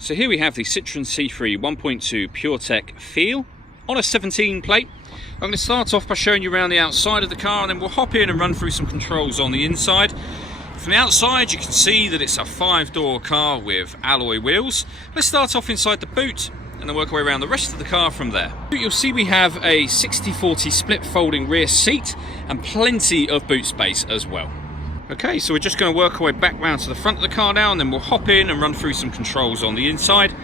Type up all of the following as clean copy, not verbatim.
So here we have the Citroen C3 1.2 PureTech Feel on a 17 plate. I'm going to start off by showing you around the outside of the car, and then we'll hop in and run through some controls on the inside. From the outside you can see that it's a 5-door car with alloy wheels. Let's start off inside the boot and then work our way around the rest of the car from there. You'll see we have a 60/40 split folding rear seat and plenty of boot space as well. Okay, so we're just going to work our way back round to the front of the car now, and then we'll hop in and run through some controls on the inside.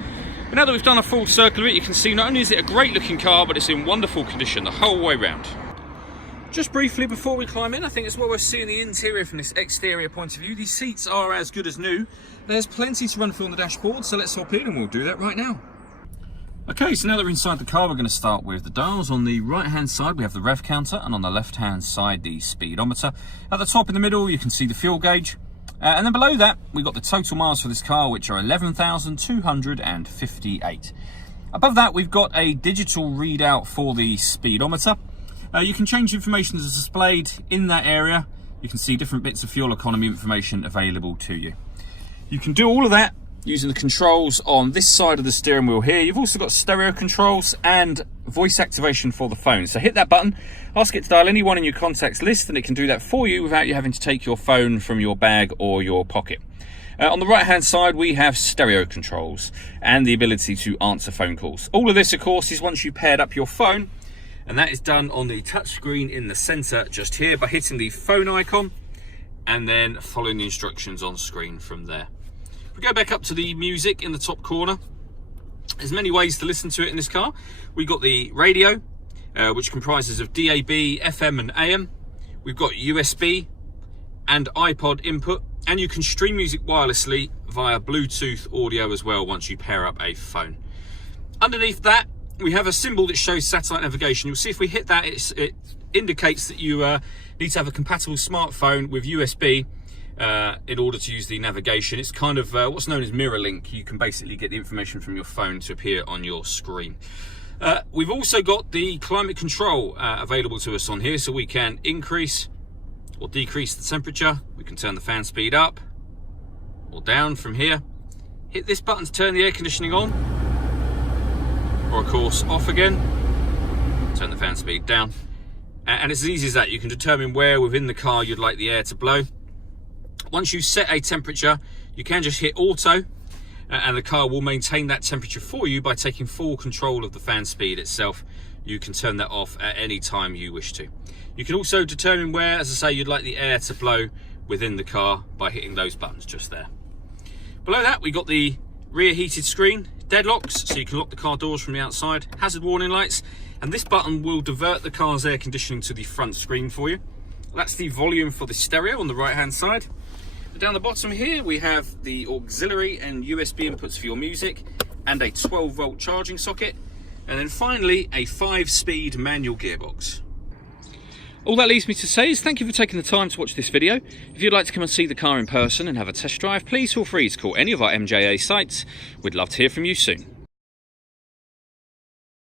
But now that we've done a full circle of it, you can see not only is it a great looking car, but it's in wonderful condition the whole way round. Just briefly before we climb in, I think it's well worth seeing the interior from this exterior point of view. These seats are as good as new. There's plenty to run through on the dashboard, so let's hop in and we'll do that right now. Okay, so now that we're inside the car, we're going to start with the dials. On the right hand side we have the rev counter, and on the left hand side the speedometer. At the top in the middle you can see the fuel gauge, and then below that we've got the total miles for this car, which are 11,258. Above that we've got a digital readout for the speedometer. You can change information that's displayed in that area. You can see different bits of fuel economy information available to you. You can do all of that using the controls on this side of the steering wheel here. You've also got stereo controls and voice activation for the phone. So hit that button, ask it to dial anyone in your contacts list, and it can do that for you without you having to take your phone from your bag or your pocket. On the right hand side we have stereo controls and the ability to answer phone calls. All of this of course is once you paired up your phone, and that is done on the touch screen in the center just here by hitting the phone icon and then following the instructions on screen from there. If we go back up to the music in the top corner, there's many ways to listen to it in this car. We've got the radio, which comprises of DAB, FM and AM. We've got USB and iPod input, and you can stream music wirelessly via Bluetooth audio as well once you pair up a phone. Underneath that we have a symbol that shows satellite navigation. You'll see if we hit that, it indicates that you need to have a compatible smartphone with USB in order to use the navigation. It's kind of what's known as mirror link. You can basically get the information from your phone to appear on your screen. We've also got the climate control available to us on here, so we can increase or decrease the temperature. We can turn the fan speed up or down from here. Hit this button to turn the air conditioning on, or of course off again. Turn the fan speed down, and it's as easy as that. You can determine where within the car you'd like the air to blow. Once you set a temperature, you can just hit auto, and the car will maintain that temperature for you by taking full control of the fan speed itself. You can turn that off at any time you wish to. You can also determine where, as I say, you'd like the air to blow within the car by hitting those buttons just there. Below that we got the rear heated screen, deadlocks, so you can lock the car doors from the outside, hazard warning lights, and this button will divert the car's air conditioning to the front screen for you. That's the volume for the stereo on the right hand side. Down the bottom here we have the auxiliary and USB inputs for your music, and a 12-volt charging socket, and then finally a 5-speed manual gearbox. All that leaves me to say is thank you for taking the time to watch this video. If you'd like to come and see the car in person and have a test drive, please feel free to call any of our MJA sites. We'd love to hear from you soon.